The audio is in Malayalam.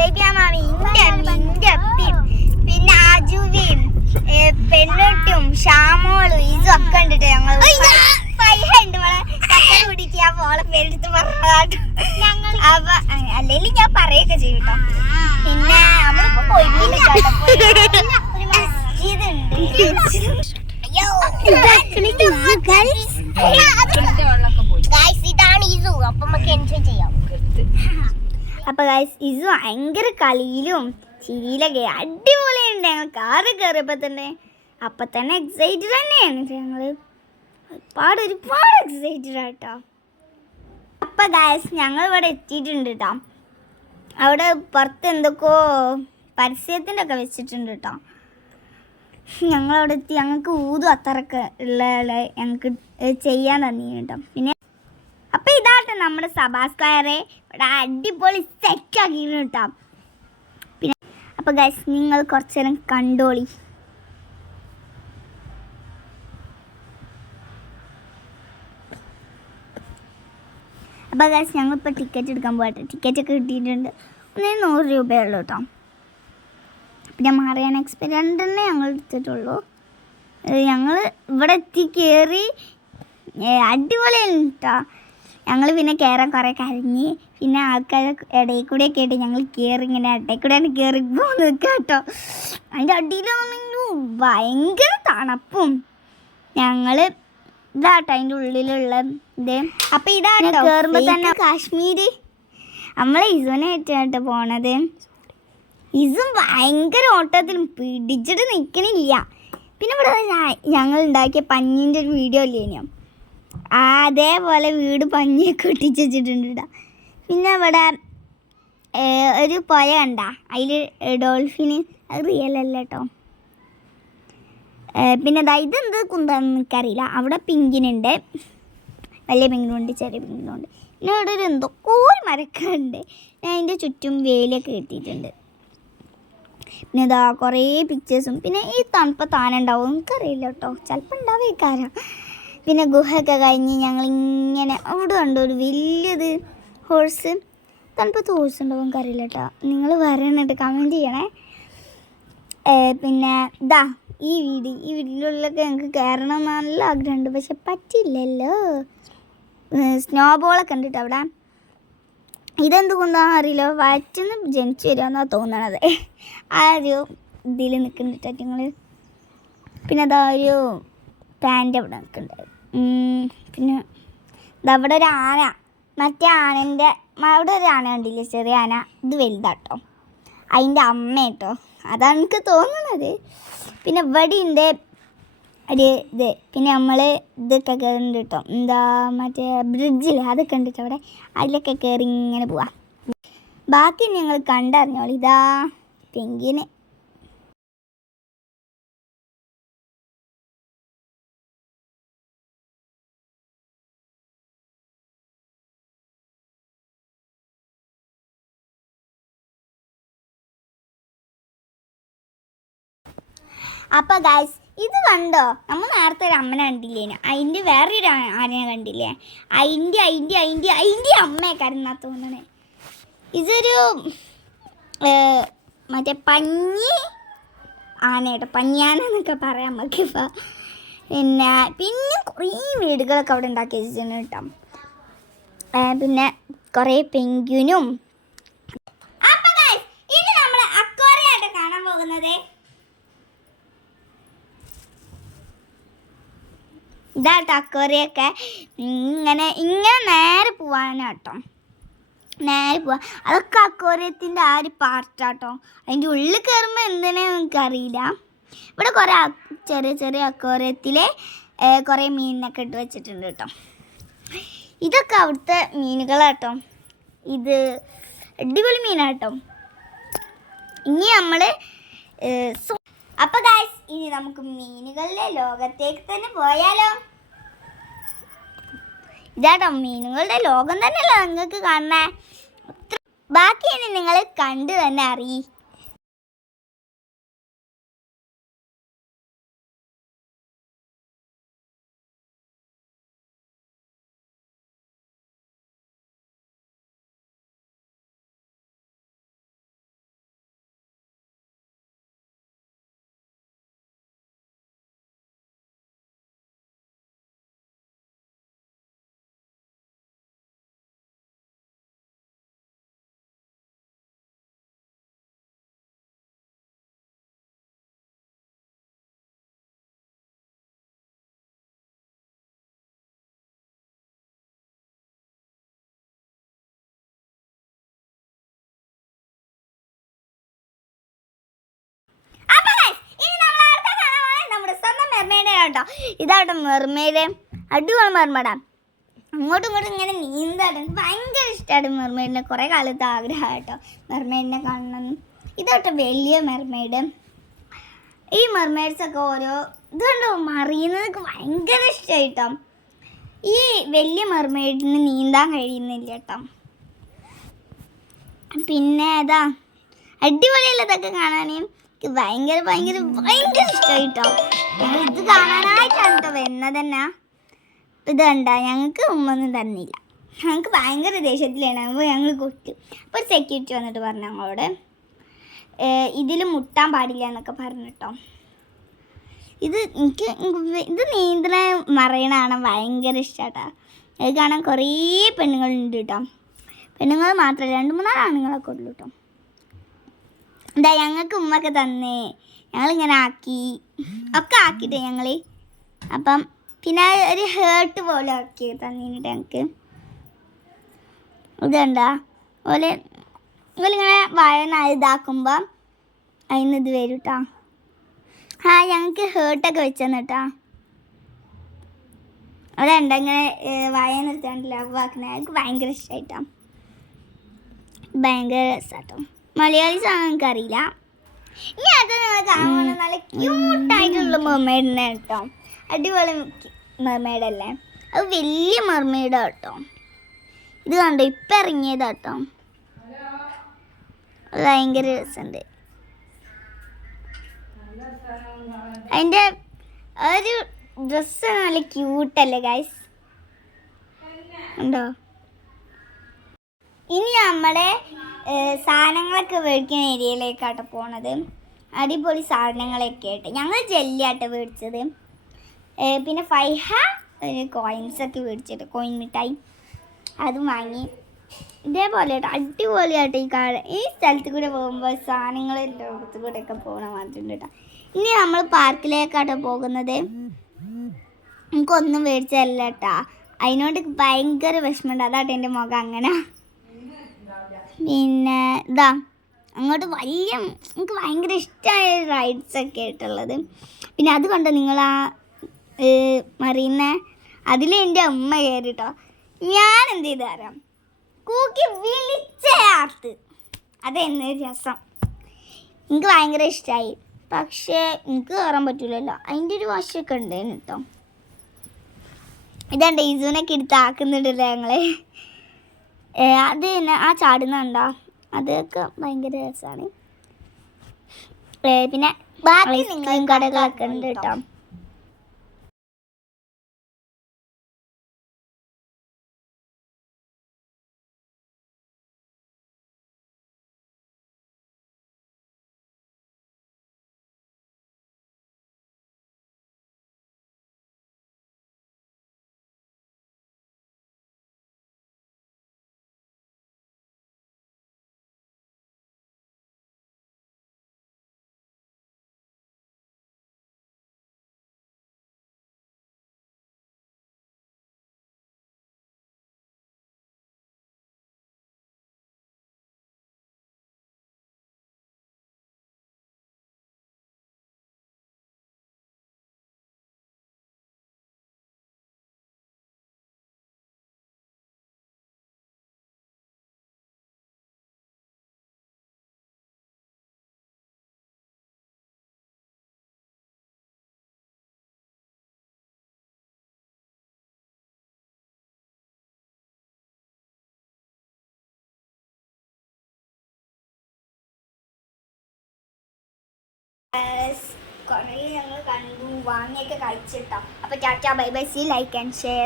ബേബിയാമാണ് ഇന്റെ നിന്റെ പിന്നെ ആജുവിയും ഏ, പെണ്ണുട്ടും ഷാമോളും ഇതും ഒക്കെ ഉണ്ട് ഞങ്ങൾ ഉണ്ട് ചക്കര കുടിക്കുക മോളെ പേരെടുത്ത് പറഞ്ഞാട്ടോ അപ്പൊ അല്ലെങ്കിൽ ഞാൻ പറയൊക്കെ ചെയ്യും കേട്ടോ. പിന്നെ നമ്മളിപ്പോ പോയിട്ടില്ല കേട്ടോ. പോയി ഒരു മസ്ജിദ് ഉണ്ട്. Guys, ഇതാണ് ഇസു. അപ്പൊ നമുക്ക് എൻജോയ് ചെയ്യാം അപ്പൊ ഗൈസ് ഇത് ഭയങ്കര കളിയിലും ചിരിയിലൊക്കെ അടിപൊളിയുണ്ട് ഞങ്ങൾ കാറ് കയറിയപ്പോ തന്നെ അപ്പൊ തന്നെ എക്സൈറ്റഡ് തന്നെയാണ് ഞങ്ങൾ ഒരുപാട് ഒരുപാട് എക്സൈറ്റഡ് ആട്ടോ അപ്പൊ ഗൈസ് ഞങ്ങൾ ഇവിടെ എത്തിയിട്ടുണ്ട് കേട്ടോ അവിടെ പുറത്ത് എന്തൊക്കെയോ പരസ്യത്തിന്റെ ഒക്കെ വെച്ചിട്ടുണ്ട് കേട്ടോ ഞങ്ങളവിടെ എത്തി ഞങ്ങൾക്ക് ഊതും അത്രയൊക്കെ ഉള്ള ഞങ്ങൾക്ക് ചെയ്യാൻ തന്നെ കേട്ടോ പിന്നെ അപ്പം ഇതാട്ടെ നമ്മുടെ സഭാ സ്ക്വയറെ ഇവിടെ അടിപൊളി സെറ്റ് ആക്കിയിരുന്നു കേട്ടോ. പിന്നെ അപ്പോൾ ഗൈസ് നിങ്ങൾ കുറച്ചേരം കണ്ടോളി. അപ്പോൾ ഗൈസ് ഞങ്ങളിപ്പോൾ ടിക്കറ്റ് എടുക്കാൻ പോകട്ടെ ടിക്കറ്റ് ഒക്കെ കിട്ടിയിട്ടുണ്ട്. ഒന്നേ നൂറ് രൂപയുള്ളൂ കേട്ടോ. പിന്നെ മാറിയാൻ എക്സ്പീരിയൻസ് തന്നെ ഞങ്ങൾ എടുത്തിട്ടുള്ളൂ. ഞങ്ങൾ ഇവിടെ എത്തി കയറി അടിപൊളിയാണ് കേട്ടോ. ഞങ്ങൾ പിന്നെ കയറാൻ കുറേ കരഞ്ഞ് പിന്നെ ആൾക്കാർ ഇടയിൽ കൂടെ ഒക്കെ ആയിട്ട് ഞങ്ങൾ കയറി ഇങ്ങനെ ഇടയിൽ കൂടെയാണ് കയറി പോകുന്നത് കേട്ടോ. അതിന്റെ അടിയിലാണെങ്കിൽ ഭയങ്കര തണുപ്പും. ഞങ്ങൾ ഇതാട്ടോ അതിന്റെ ഉള്ളിലുള്ള ഇത്. അപ്പം ഇതാണ് കയറുമ്പോൾ തന്നെ കാശ്മീര്. നമ്മളെ ഇസുവിനായിട്ടാണ് പോണത്. ഇസും ഭയങ്കര ഓട്ടത്തിലും പിടിച്ചിട്ട് നിൽക്കണില്ല. പിന്നെ ഇവിടെ ഞങ്ങൾ ഉണ്ടാക്കിയ പഞ്ഞിന്റെ ഒരു വീഡിയോ ഇല്ലേനോ അതേപോലെ വീട് പഞ്ഞി ഒട്ടിച്ച് വെച്ചിട്ടുണ്ട് കേട്ടോ പിന്നെ ഇവിടെ ഒരു പുഴ കണ്ട. അതിൽ ഡോൾഫിന് അത് റിയൽ അല്ല കേട്ടോ പിന്നെ ദാ ഇതെന്ത് കുന്താന്ന് എനിക്കറിയില്ല അവിടെ പിങ്കിനുണ്ട്. വലിയ പിങ്കിനുണ്ട് ചെറിയ പിങ്കിനുണ്ട്. പിന്നെ അവിടെ ഒരു എന്തൊക്കെ ഒരു പിന്നെ അതിന്റെ ചുറ്റും വേലിയൊക്കെ കിട്ടിയിട്ടുണ്ട്. പിന്നെ ഇതാ കുറേ പിക്ചേഴ്സും പിന്നെ ഈ തണുപ്പ് താനുണ്ടാവും എനിക്കറിയില്ല കേട്ടോ ചിലപ്പോൾ ഉണ്ടാവേക്കാരം. പിന്നെ ഗുഹയൊക്കെ കഴിഞ്ഞ് ഞങ്ങൾ ഇങ്ങനെ അവിടെ കണ്ടു. ഒരു വലിയത് ഹോഴ്സ് തണുപ്പത്ത് ഹോഴ്സ് ഉണ്ടാവും കറിയില്ല കേട്ടോ. നിങ്ങൾ വരണിട്ട് കമന്റ് ചെയ്യണേ. പിന്നെ ദാ ഈ വീട് ഈ വീട്ടിലുള്ളൊക്കെ ഞങ്ങൾക്ക് കയറണം നല്ല ആഗ്രഹമുണ്ട്. പക്ഷെ പറ്റില്ലല്ലോ സ്നോ ബോളൊക്കെ ഉണ്ട് കേട്ടോ അവിടെ. ഇതെന്തുകൊണ്ടാണെന്ന് അറിയില്ല. വയറ്റിന്ന് ജനിച്ചു വരുമെന്നാണ് തോന്നണത്. ആ ഒരു ഇതിൽ നിൽക്കുന്നുണ്ട് ഞങ്ങൾ പിന്നെ അതാ ഒരു പാന്റ് അവിടെ നിൽക്കുന്നുണ്ട്. പിന്നെ അവിടെ ഒരു ആന. മറ്റേ ആനന്റെ അവിടെ ഒരു ആന കണ്ടില്ലേ? ചെറിയ ആന. ഇത് വലുതാട്ടോ. അതിന്റെ അമ്മ കേട്ടോ അതാണ് എനിക്ക് തോന്നുന്നത്. പിന്നെ ഇവിടെ ഉണ്ട് ഒരു ഇത്. പിന്നെ നമ്മൾ ഇതൊക്കെ കയറുന്നുണ്ട് കേട്ടോ എന്താ മറ്റേ ബ്രിഡ്ജിൽ അതൊക്കെ ഉണ്ട് അവിടെ? അതിലൊക്കെ കയറി ഇങ്ങനെ പോവാം. ബാക്കി ഞങ്ങൾ കണ്ടറിഞ്ഞോളൂ. ഇതാ പെങ്കിന്. അപ്പൊ ഗൈസ് ഇത് കണ്ടോ? നമ്മൾ നേരത്തെ ഒരു അമ്മനെ കണ്ടില്ലേ അതിന്റെ ഒരു ആനയെ കണ്ടില്ലേ? അതിന്റെ അതിന്റെ അതിന്റെ അതിന്റെ അമ്മയെ കരുന്നാ തോന്നണേ. ഇതൊരു മറ്റേ പഞ്ഞി ആനയുടെ പഞ്ഞാന എന്നൊക്കെ പറയാം നമുക്കിപ്പോൾ പിന്നെ പിന്നെ കുറേ വീടുകളൊക്കെ അവിടെ ഉണ്ടാക്കി വെച്ചിട്ടുണ്ട് കേട്ടോ. പിന്നെ കുറേ പെങ്ക്വിനും അപ്പൊ guys, ഇനി നമ്മൾ അക്വാറിയായിട്ട് കാണാൻ പോകുന്നത് ഇതാട്ടോ അക്വേറിയൊക്കെ ഇങ്ങനെ ഇങ്ങനെ നേരെ പോവാനാട്ടോ നേരെ പോവാ. അതൊക്കെ അക്വേറിയത്തിന്റെ ആ ഒരു പാർട്ടാട്ടോ അതിന്റെ ഉള്ളിൽ കയറുമ്പോൾ എന്തിനാ എനിക്കറിയില്ല. ഇവിടെ കുറേ ചെറിയ ചെറിയ അക്വേറിയത്തിൽ കുറേ മീനിനൊക്കെ ഇട്ട് വെച്ചിട്ടുണ്ട് കേട്ടോ ഇതൊക്കെ അവിടുത്തെ മീനുകളാട്ടോ ഇത് അടിപൊളി മീനാട്ടോ ഇനി നമ്മൾ അപ്പൊ ഗായ്സ് ഇനി നമുക്ക് മീനുകളുടെ ലോകത്തേക്ക് തന്നെ പോയാലോ. ഇതാട്ടോ മീനുകളുടെ ലോകം തന്നെയല്ല നിങ്ങൾക്ക് കാണണേ ബാക്കി ഇനി നിങ്ങൾ കണ്ടു തന്നെ അറിയി. കേട്ടോ ഇതാട്ടോ മെർമേഡ് അടിപൊളി മെർമേഡാ അങ്ങോട്ടും ഇങ്ങോട്ടും ഇങ്ങനെ നീന്താട്ടോ എനിക്ക് ഭയങ്കര ഇഷ്ടമാണ് മെർമേഡിനെ കുറേ കാലത്ത് ആഗ്രഹം കേട്ടോ മെർമേഡിനെ കാണണം. ഇതാട്ടോ വലിയ മെർമേഡ് ഈ മെർമേഡ്സൊക്കെ ഓരോ ഇതുണ്ടോ? മറിയുന്നതൊക്കെ ഭയങ്കര ഇഷ്ടമായിട്ടോ ഈ വലിയ മെർമേഡിന് നീന്താൻ കഴിയുന്നില്ല കേട്ടോ. പിന്നെ അതാ അടിപൊളിയല്ല ഇതൊക്കെ കാണാൻ എനിക്ക് ഭയങ്കര ഭയങ്കര ഭയങ്കര ഇഷ്ടമായിട്ടോ ഇത് കാണാനായിട്ടാണ് കേട്ടോ വരുന്നത് തന്നെ. ഇത് കണ്ട ഞങ്ങൾക്ക് ഉമ്മൊന്നും തന്നില്ല. ഞങ്ങൾക്ക് ഭയങ്കര ദേഷ്യത്തിലാണ്. അപ്പോൾ ഞങ്ങൾ കൊട്ടി. അപ്പോൾ ഒരു സെക്യൂരിറ്റി വന്നിട്ട് പറഞ്ഞു ഞങ്ങളോട് ഇതിൽ മുട്ടാൻ പാടില്ല എന്നൊക്കെ പറഞ്ഞിട്ടോ ഇത് എനിക്ക് ഇത് നീന്തണ മറയണ ഭയങ്കര ഇഷ്ടമാട്ടാ അത് കാണാൻ കുറേ പെണ്ണുങ്ങളുണ്ട് കേട്ടോ പെണ്ണുങ്ങൾ മാത്രമല്ല രണ്ട് മൂന്നാൽ ആണുങ്ങളൊക്കെ ഉള്ളു കേട്ടോ എന്താ ഞങ്ങൾക്ക് ഉമ്മൊക്കെ തന്നേ. ഞങ്ങളിങ്ങനെ ആക്കി ഒക്കെ ആക്കിയിട്ട് ഞങ്ങൾ അപ്പം പിന്നെ ഒരു ഹേർട്ട് പോലെ ആക്കി തന്നിട്ട് ഞങ്ങൾക്ക് ഇതുണ്ടാ ഓൽ ഓലിങ്ങനെ വയന ഇതാക്കുമ്പോൾ അതിന് ഇത് വരും കേട്ടോ ആ ഞങ്ങൾക്ക് ഹേർട്ടൊക്കെ വെച്ചെന്നിട്ടാ. അതുണ്ട് ഇങ്ങനെ വായ നിർത്താണ്ട് ലവ് ആക്കുന്നത് എനിക്ക് ഭയങ്കര ഇഷ്ടമായിട്ടോ ഭയങ്കര രസമാട്ടോ മലയാളി സാധനം എനിക്ക് അറിയില്ല ഇനി അത് നിങ്ങൾ കാണുമ്പോൾ നല്ല ക്യൂട്ടായിട്ടുള്ള മെർമെയ്ഡിനെ കേട്ടോ. അടിപൊളി മെർമെയ്ഡ് അല്ലേ അത് വലിയ മെർമെയ്ഡാ കേട്ടോ ഇത് കണ്ടോ ഇപ്പം ഇറങ്ങിയതാ കേട്ടോ അത് ഭയങ്കര രസമുണ്ട് അതിന്റെ ഒരു ഡ്രസ്സ് നല്ല ക്യൂട്ടല്ലേ ഗൈസ് ഉണ്ടോ? ഇനി നമ്മളെ സാധനങ്ങളൊക്കെ മേടിക്കുന്ന ഏരിയയിലേക്കാട്ടോ പോണത്. അടിപൊളി സാധനങ്ങളൊക്കെ ആയിട്ട്. ഞങ്ങൾ ജെല്ലിയാട്ടോ മേടിച്ചത് പിന്നെ ഫൈഹ ഒരു കോയിൻസൊക്കെ മേടിച്ചിട്ട് കോയിൻ മിഠായി. അതും വാങ്ങി. ഇതേപോലെ അടിപൊളിയായിട്ട് ഈ കാട് ഈ സ്ഥലത്ത് കൂടെ പോകുമ്പോൾ സാധനങ്ങൾ ലോകത്ത് ഒക്കെ പോകണ മാറ്റുണ്ട് കേട്ടോ ഇനി നമ്മൾ പാർക്കിലേക്കാട്ടോ പോകുന്നത്. നമുക്കൊന്നും മേടിച്ചല്ല കേട്ടോ അതിനോട് ഭയങ്കര വിഷമമുണ്ട്. അതാട്ടോ എന്റെ മുഖം അങ്ങനെ. പിന്നെ ഇതാ അങ്ങോട്ട് വലിയ എനിക്ക് ഭയങ്കര ഇഷ്ടമായ റൈഡ്സ് ഒക്കെ ആയിട്ടുള്ളത്. പിന്നെ അത് കണ്ടോ നിങ്ങൾ ആ മറിയുന്ന അതിൽ എന്റെ അമ്മ കയറിട്ടോ ഞാൻ എന്ത് ചെയ്ത് തരാം കൂക്കി വിളിച്ച ആർത്ത്. അതെന്നൊരു രസം. എനിക്ക് ഭയങ്കര ഇഷ്ടമായി പക്ഷേ എനിക്ക് കയറാൻ പറ്റൂലല്ലോ. അതിന്റെ ഒരു വശമൊക്കെ ഉണ്ടായിരുന്നു കേട്ടോ. ഇതാണ്ട് ഇസുവിനൊക്കെ എടുത്ത് ഞങ്ങൾ. അത് തന്നെ ആ ചാടുന്ന ചാടുന്നുണ്ടോ അതൊക്കെ ഭയങ്കര രസമാണ് പിന്നെ ഐസ്ക്രീം കടകളൊക്കെ ഉണ്ട് കേട്ടോ. കുറേ ഞങ്ങൾ കണ്ടു. വാങ്ങിയൊക്കെ കഴിച്ചിട്ടോ. അപ്പോൾ tata bye bye. See like and share